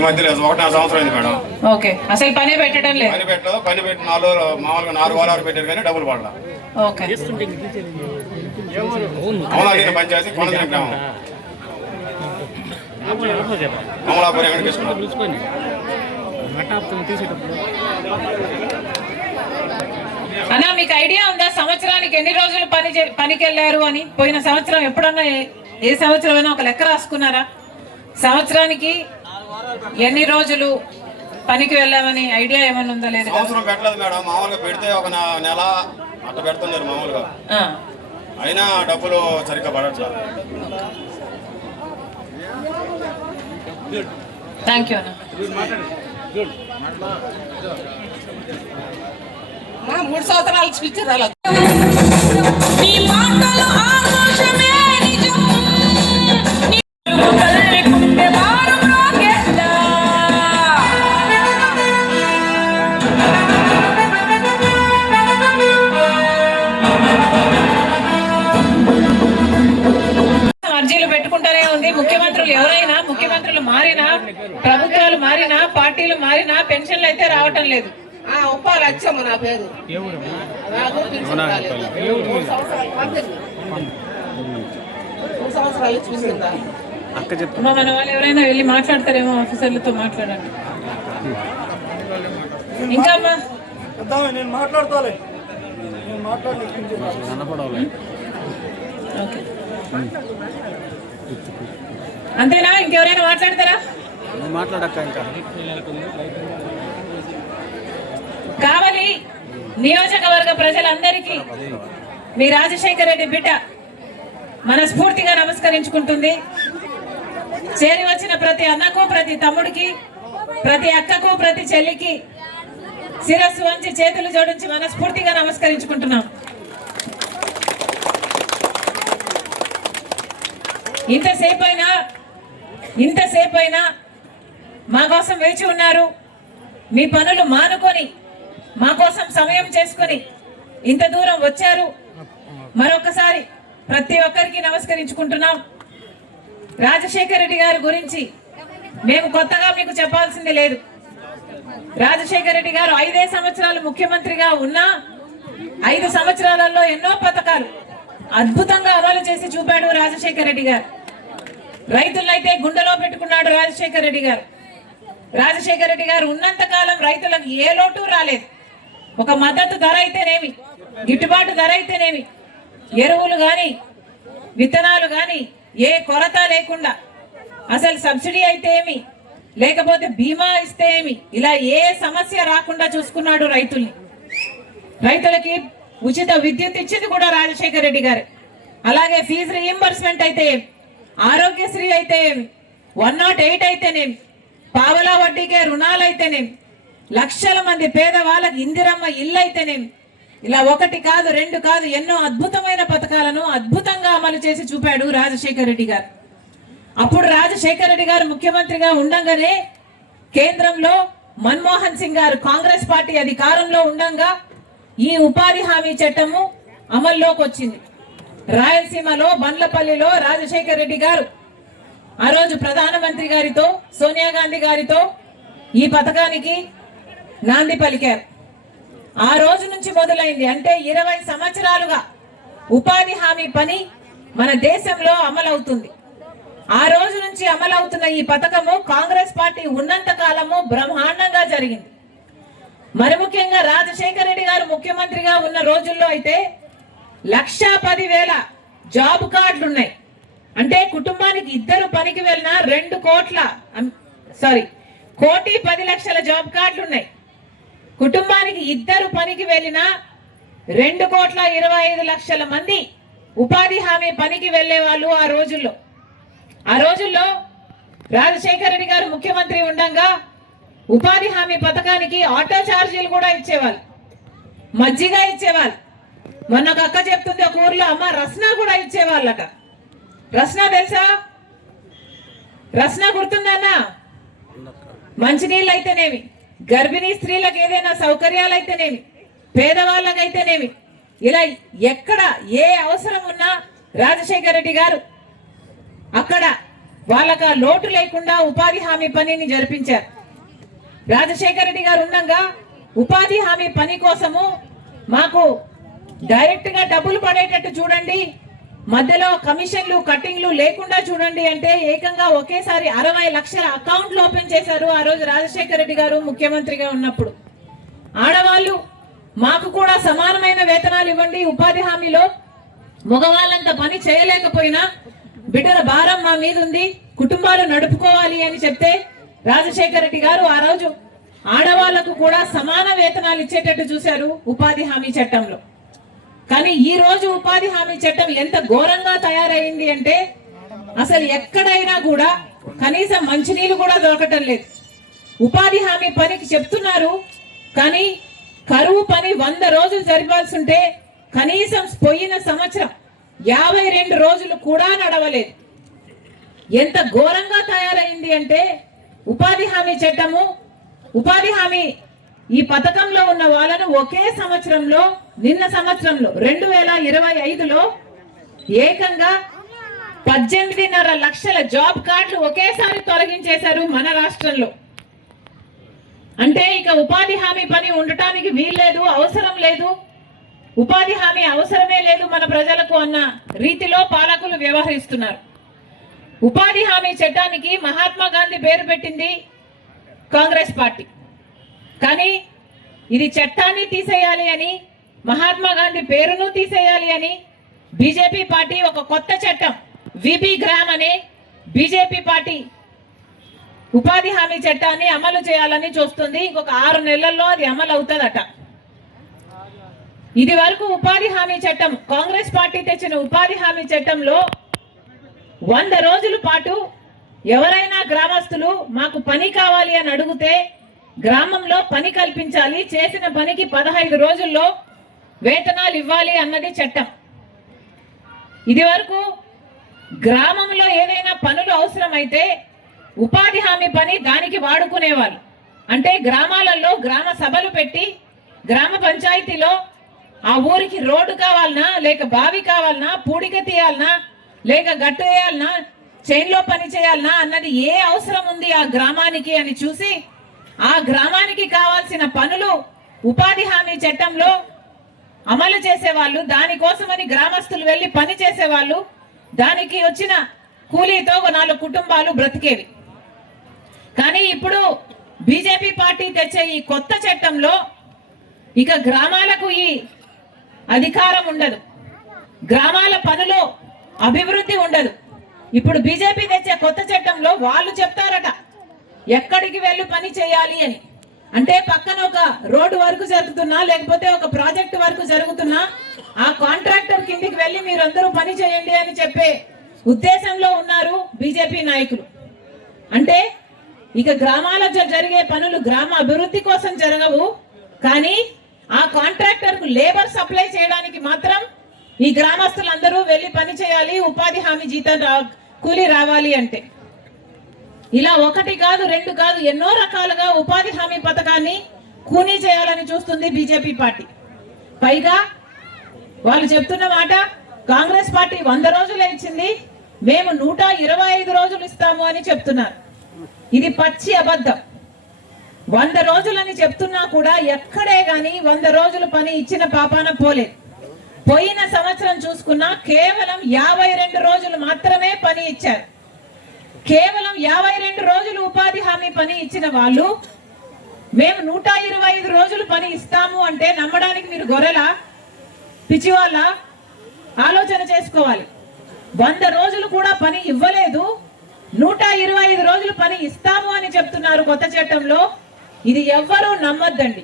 ఈ మధ్యలో 1.5 సంవత్సరం అయింది మేడం. ఓకే, అసలు పని పెట్టడం లేదు. పని పెట్టి 4 రోజులు మామూలుగా 4 వారాలు పెట్టారు కానీ డబ్బులు పడలా. ఓకే, అమలాపురం పంచాయతీ కొనదిన గ్రామం అమలాపురం ఎక్కడికి తీసుకున్నాం. అన్నా మీకు ఐడియా ఉందా సంవత్సరానికి ఎన్ని రోజులు పనికి వెళ్ళారు అని? పోయిన సంవత్సరం ఎప్పుడన్నా ఏ సంవత్సరం అయినా ఒక లెక్క రాసుకున్నారా? సంవత్సరానికి ఎన్ని రోజులు పనికి వెళ్ళామని ఐడియా ఏమైనా ఉందా? లేదు, సంవత్సరం పెట్టలేదు మేడం. మామూలుగా పెడితే ఒక నెల అట్లా పెడుతున్నారు మామూలుగా, అయినా డబ్బులు సరిగ్గా పడట్లేదు. థ్యాంక్ యూ అన్న. 3 సంవత్సరాలు చూపించారు. అర్జీలు పెట్టుకుంటూనే ఉంది. ముఖ్యమంత్రులు ఎవరైనా, ముఖ్యమంత్రులు మారినా, ప్రభుత్వాలు మారినా, పార్టీలు మారినా పెన్షన్లు అయితే రావటం లేదు. ఉప్పాలు వచ్చాము. నా పేరు మన వాళ్ళు ఎవరైనా వెళ్ళి మాట్లాడతారేమో, ఆఫీసర్లతో మాట్లాడండి. ఇంకా అమ్మా అంతేనా? ఇంకెవరైనా మాట్లాడతారా? మాట్లాడక్క. ఇంకా కావలి నియోజకవర్గ ప్రజలందరికీ మీ రాజశేఖర రెడ్డి బిడ్డ మనస్ఫూర్తిగా నమస్కరించుకుంటుంది. చేరి వచ్చిన ప్రతి అన్నకు, ప్రతి తమ్ముడికి, ప్రతి అక్కకు, ప్రతి చెల్లికి శిరస్సు వంచి చేతులు జోడించి మనస్ఫూర్తిగా నమస్కరించుకుంటున్నాం. ఇంతసేపైనా మా కోసం వేచి ఉన్నారు. మీ పనులు మానుకొని మా కోసం సమయం చేసుకొని ఇంత దూరం వచ్చారు. మరొకసారి ప్రతి ఒక్కరికి నమస్కరించుకుంటున్నాం. రాజశేఖర రెడ్డి గారి గురించి మేము కొత్తగా మీకు చెప్పాల్సింది లేదు. రాజశేఖర రెడ్డి గారు 5 సంవత్సరాలు ముఖ్యమంత్రిగా ఉన్నా 5 సంవత్సరాలలో ఎన్నో పథకాలు అద్భుతంగా అమలు చేసి చూపాడు రాజశేఖర రెడ్డి గారు. రైతులైతే గుండెలో పెట్టుకున్నాడు రాజశేఖర రెడ్డి గారు. రాజశేఖర రెడ్డి గారు ఉన్నంత కాలం రైతులకు ఏ లోటు రాలేదు. ఒక మద్దతు ధర అయితేనేమి, గిట్టుబాటు ధర అయితేనేమి, ఎరువులు గాని, విత్తనాలు గాని ఏ కొరత లేకుండా, అసలు సబ్సిడీ అయితే ఏమి, లేకపోతే బీమా ఇస్తే ఏమి, ఇలా ఏ సమస్య రాకుండా చూసుకున్నాడు రైతుల్ని. రైతులకి ఉచిత విద్యుత్ ఇచ్చింది కూడా రాజశేఖర రెడ్డి గారు. అలాగే ఫీజు రీయింబర్స్మెంట్ అయితే ఏమి, ఆరోగ్యశ్రీ అయితే ఏమి, 108 అయితేనేమి, పావలా వడ్డీకే రుణాలు అయితేనేమి, లక్షల మంది పేదవాళ్ళకి ఇందిరమ్మ ఇల్లు అయితేనేమి, ఇలా 1 కాదు 2 కాదు ఎన్నో అద్భుతమైన పథకాలను అద్భుతంగా అమలు చేసి చూపాడు రాజశేఖర రెడ్డి గారు. అప్పుడు రాజశేఖర రెడ్డి గారు ముఖ్యమంత్రిగా ఉండగానే కేంద్రంలో మన్మోహన్ సింగ్ గారు కాంగ్రెస్ పార్టీ అధికారంలో ఉండగా ఈ ఉపాధి హామీ చట్టము అమల్లోకి వచ్చింది. రాయలసీమలో బండ్లపల్లిలో రాజశేఖర రెడ్డి గారు ఆ రోజు ప్రధానమంత్రి గారితో, సోనియా గాంధీ గారితో ఈ పథకానికి నాంది పలికారు. ఆ రోజు నుంచి మొదలైంది. అంటే 20 సంవత్సరాలుగా ఉపాధి హామీ పని మన దేశంలో అమలవుతుంది. ఆ రోజు నుంచి అమలవుతున్న ఈ పథకము కాంగ్రెస్ పార్టీ ఉన్నంత కాలము బ్రహ్మాండంగా జరిగింది. మరి ముఖ్యంగా రాజశేఖర రెడ్డి గారు ముఖ్యమంత్రిగా ఉన్న రోజుల్లో అయితే 1,10,000 జాబ్ కార్డులు ఉన్నాయి. అంటే కుటుంబానికి 2 పనికి వెళ్ళినా 1,10,00,000 జాబ్ కార్డులు ఉన్నాయి. కుటుంబానికి 2 పనికి వెళ్ళినా 2,25,00,000 మంది ఉపాధి హామీ పనికి వెళ్లే వాళ్ళు ఆ రోజుల్లో రాజశేఖర రెడ్డి గారు ముఖ్యమంత్రి ఉండగా ఉపాధి హామీ పథకానికి ఆటో ఛార్జీలు కూడా ఇచ్చేవాళ్ళు, మజ్జిగ ఇచ్చేవాళ్ళు. మొన్న ఒక అక్క చెప్తుంది, ఒక ఊర్లో అమ్మ రస్నా కూడా ఇచ్చేవాళ్ళట. రస్నా తెలుసా? రస్నా గుర్తుందన్నా? మంచినీళ్ళు అయితేనేమి, గర్భిణీ స్త్రీలకు ఏదైనా సౌకర్యాలు అయితేనేమి, పేదవాళ్ళకైతేనేమి, ఇలా ఎక్కడ ఏ అవసరం ఉన్నా రాజశేఖర రెడ్డి గారు అక్కడ వాళ్ళకి ఆ లోటు లేకుండా ఉపాధి హామీ పనిని జరిపించారు. రాజశేఖర రెడ్డి గారు ఉండగా ఉపాధి హామీ పని కోసము మాకు డైరెక్ట్ గా డబ్బులు పడేటట్టు చూడండి, మధ్యలో కమిషన్లు కట్టింగ్లు లేకుండా చూడండి అంటే ఏకంగా ఒకేసారి 60 లక్షల అకౌంట్లు ఓపెన్ చేశారు ఆ రోజు రాజశేఖర రెడ్డి గారు ముఖ్యమంత్రిగా ఉన్నప్పుడు. ఆడవాళ్ళు మాకు కూడా సమానమైన వేతనాలు ఇవ్వండి, ఉపాధి హామీలో మగవాళ్ళంత పని చేయలేకపోయినా బిడ్డల భారం మా మీద ఉంది, కుటుంబాలు నడుపుకోవాలి అని చెప్తే రాజశేఖర రెడ్డి గారు ఆ రోజు ఆడవాళ్లకు కూడా సమాన వేతనాలు ఇచ్చేటట్టు చూశారు ఉపాధి హామీ చట్టంలో. కానీ ఈ రోజు ఉపాధి హామీ చట్టం ఎంత ఘోరంగా తయారైంది అంటే అసలు ఎక్కడైనా కూడా కనీసం మంచినీళ్ళు కూడా దొరకటం లేదు. ఉపాధి హామీ పనికి చెప్తున్నారు కానీ కరువు పని 100 రోజులు జరిపాల్సి ఉంటే కనీసం పోయిన సంవత్సరం 52 రోజులు కూడా నడవలేదు. ఎంత ఘోరంగా తయారైంది అంటే ఉపాధి హామీ చట్టము, ఉపాధి హామీ ఈ పథకంలో ఉన్న వాళ్ళను ఒకే సంవత్సరంలో, నిన్న సంవత్సరంలో 2025లో ఏకంగా 18.5 లక్షల జాబ్ కార్డులు ఒకేసారి తొలగించేశారు మన రాష్ట్రంలో. అంటే ఇక ఉపాధి హామీ పని ఉండటానికి వీల్లేదు, అవసరం లేదు, ఉపాధి హామీ అవసరమే లేదు మన ప్రజలకు అన్న రీతిలో పాలకులు వ్యవహరిస్తున్నారు. ఉపాధి హామీ చట్టానికి మహాత్మా గాంధీ పేరు పెట్టింది కాంగ్రెస్ పార్టీ. కానీ ఇది చట్టాన్ని తీసేయాలి అని, మహాత్మా గాంధీ పేరును తీసేయాలి అని బీజేపీ పార్టీ ఒక కొత్త చట్టం విబి గ్రామ్ అనే బీజేపీ పార్టీ ఉపాధి హామీ చట్టాన్ని అమలు చేయాలని చూస్తుంది. ఇంకొక 6 నెలల్లో అది అమలు అవుతుందట. ఇది వరకు ఉపాధి హామీ చట్టం, కాంగ్రెస్ పార్టీ తెచ్చిన ఉపాధి హామీ చట్టంలో 100 రోజుల పాటు ఎవరైనా గ్రామస్తులు మాకు పని కావాలి అని అడిగితే గ్రామంలో పని కల్పించాలి, చేసిన పనికి 15 రోజుల్లో వేతనాలు ఇవ్వాలి అన్నది చట్టం. ఇది వరకు గ్రామంలో ఏదైనా పనులు అవసరమైతే ఉపాధి హామీ పని దానికి వాడుకునేవాళ్ళు. అంటే గ్రామాలలో గ్రామ సభలు పెట్టి గ్రామ పంచాయతీలో ఆ ఊరికి రోడ్డు కావాలనా, లేక బావి కావాలనా, పూడిక తీయాలనా, లేక గట్టు వేయాలనా, చైన్లో పని చేయాలనా అన్నది ఏ అవసరం ఉంది ఆ గ్రామానికి అని చూసి ఆ గ్రామానికి కావాల్సిన పనులు ఉపాధి హామీ చట్టంలో అమలు చేసేవాళ్ళు. దానికోసమని గ్రామస్తులు వెళ్ళి పని చేసేవాళ్ళు. దానికి వచ్చిన కూలీతో 4 కుటుంబాలు బ్రతికేవి. కానీ ఇప్పుడు బీజేపీ పార్టీ తెచ్చే ఈ కొత్త చట్టంలో ఇక గ్రామాలకు ఈ అధికారం ఉండదు, గ్రామాల పనులు అభివృద్ధి ఉండదు. ఇప్పుడు బీజేపీ తెచ్చే కొత్త చట్టంలో వాళ్ళు చెప్తారట ఎక్కడికి వెళ్ళి పని చేయాలి అని. అంటే పక్కన ఒక రోడ్డు వర్క్ జరుగుతున్నా, లేకపోతే ఒక ప్రాజెక్ట్ వర్క్ జరుగుతున్నా ఆ కాంట్రాక్టర్ కిందికి వెళ్ళి మీరందరూ పని చేయండి అని చెప్పే ఉద్దేశంలో ఉన్నారు బీజేపీ నాయకులు. అంటే ఇక గ్రామాలలో జరిగే పనులు గ్రామ అభివృద్ధి కోసం జరగవు, కానీ ఆ కాంట్రాక్టర్ కు లేబర్ సప్లై చేయడానికి మాత్రం ఈ గ్రామస్తులందరూ వెళ్ళి పని చేయాలి, ఉపాధి హామీ జీతం కూలీ రావాలి అంటే. ఇలా 1 కాదు 2 కాదు ఎన్నో రకాలుగా ఉపాధి హామీ పథకాన్ని కూనీ చేయాలని చూస్తుంది బీజేపీ పార్టీ. పైగా వాళ్ళు చెప్తున్న మాట, కాంగ్రెస్ పార్టీ 100 రోజులే ఇచ్చింది, మేము 125 రోజులు ఇస్తాము అని చెప్తున్నారు. ఇది పచ్చి అబద్ధం. 100 రోజులని చెప్తున్నా కూడా ఎక్కడే గాని 100 రోజులు పని ఇచ్చిన పాపాన పోలేదు. పోయిన సంవత్సరం చూసుకున్నా కేవలం 52 రోజులు మాత్రమే పని ఇచ్చారు. కేవలం 52 రోజులు ఉపాధి హామీ పని ఇచ్చిన వాళ్ళు మేము 125 రోజులు పని ఇస్తాము అంటే నమ్మడానికి మీరు గొర్రెలా, పిచ్చివాళ్ళ? ఆలోచన చేసుకోవాలి. 100 రోజులు కూడా పని ఇవ్వలేదు, 125 రోజులు పని ఇస్తాము అని చెప్తున్నారు కొత్త చట్టంలో. ఇది ఎవ్వరూ నమ్మొద్దండి.